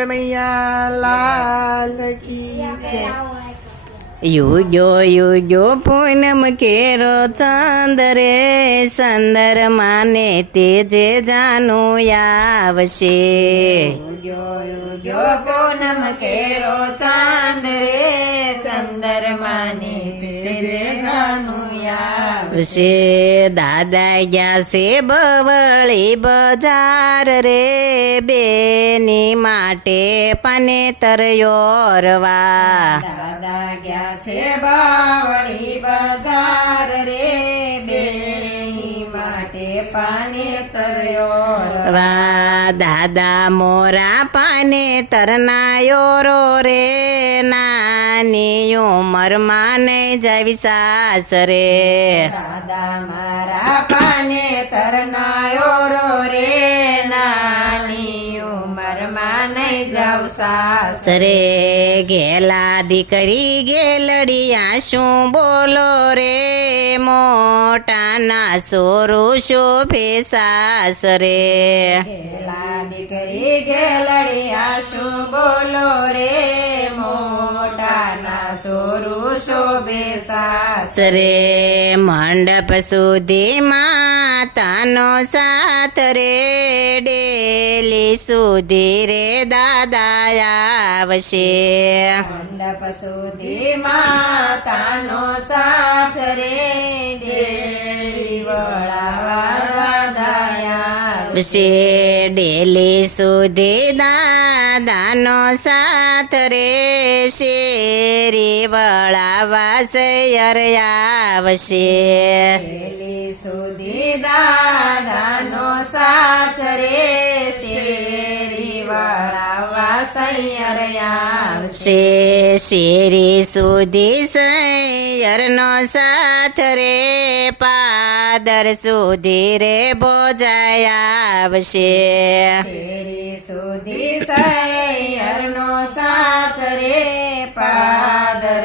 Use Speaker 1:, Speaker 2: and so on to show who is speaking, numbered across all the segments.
Speaker 1: કનૈયા લાલ કી જય
Speaker 2: યુજો યુજો પૂનમ કેરો ચંદરે સંદર માને તેજે જાનું આવશે
Speaker 3: પૂનમ કેરો ચાંદ રે ચંદરમાને તેજે જાનું
Speaker 2: આવશે દાદા ગયા છે બવળી બજાર રે બેની માટે પાને તરયોરવા
Speaker 3: દાદા ગયા છે બવળી બજાર રે માટે પાને તર્યો
Speaker 2: દાદા મોરા પાને તરનાયો રે નાની ઉંમરમાં નહીં જાવી સાસરે.
Speaker 3: દાદા મારા પાને તરનાયો
Speaker 2: સરે ગેલા દીકરી ગેલડિયા શું બોલો રે? મોટાના સોરું શોભે સાસરે
Speaker 3: ગેલા દીકરી ગેલડિયા શું બોલો રે? મોટાના સોરું શોભે
Speaker 2: સાસરે મંડપ સુધી માતાનો સાથ રે. ડેલી સુધી રે દાદા આવશે.
Speaker 3: મંડપ સુધી માતાનો સાથ રે ડેલી
Speaker 2: આવશે. ડેલી સુધી દાદાનો સાથ રે શેરી વળાવા સૈયર આવશે.
Speaker 3: સુધી સાથ રે શેરી
Speaker 2: સુધી સૈયરનો સાથ રે પાદર સુધી રે ભોજાય આવશે.
Speaker 3: શેરી સુધી સૈયરનો સાથ રે પાદર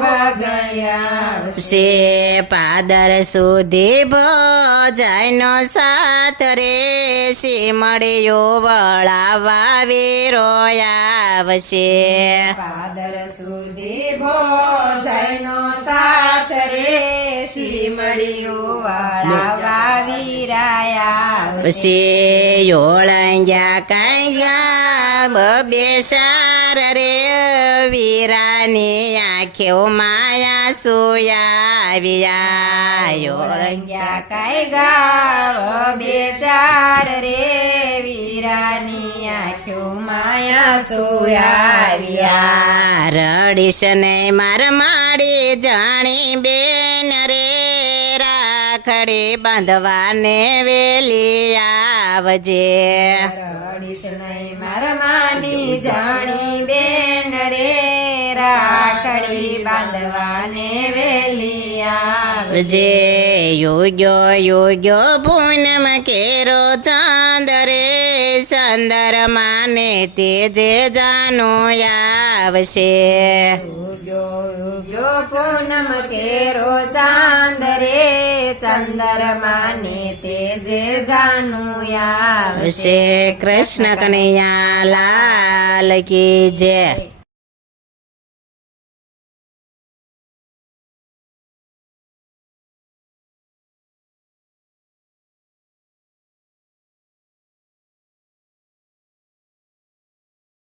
Speaker 3: ભજયા
Speaker 2: શે પાદર સુધી ભોજાયનો સાથ રે. શી મળ્યો વળાવા વેરો આવશે.
Speaker 3: પાદર સુધી ભોજયનો સાથ શીમડિયું વાળા વીરાયા
Speaker 2: પછી યોળંગ્યા કાંગ્યા બે સાર રે. વીરાની આંખો માયા સોયાવ્યા.
Speaker 3: કાય ચાર રે. વીરાની આંખો માયા સોયાવ્યા.
Speaker 2: રડીશ ને માર માડી જાણી રે રાખડી બાંધવાને વેલી આવજે.
Speaker 3: રડીશ નહીં જાણી બેન રે રાખડી બાંધવાને વેલી
Speaker 2: આવજે. યોગ્યો યોગ્યો પૂનમ કેરો ચાંદ રે સંદર માને તેજે જાનો આવશે.
Speaker 3: ઉગ્યો ઉગ્યો પૂનમ કેરો ચાંદ રે તે જે જાનું આવે
Speaker 2: આવશે કૃષ્ણ કનૈયા લાલ કી જય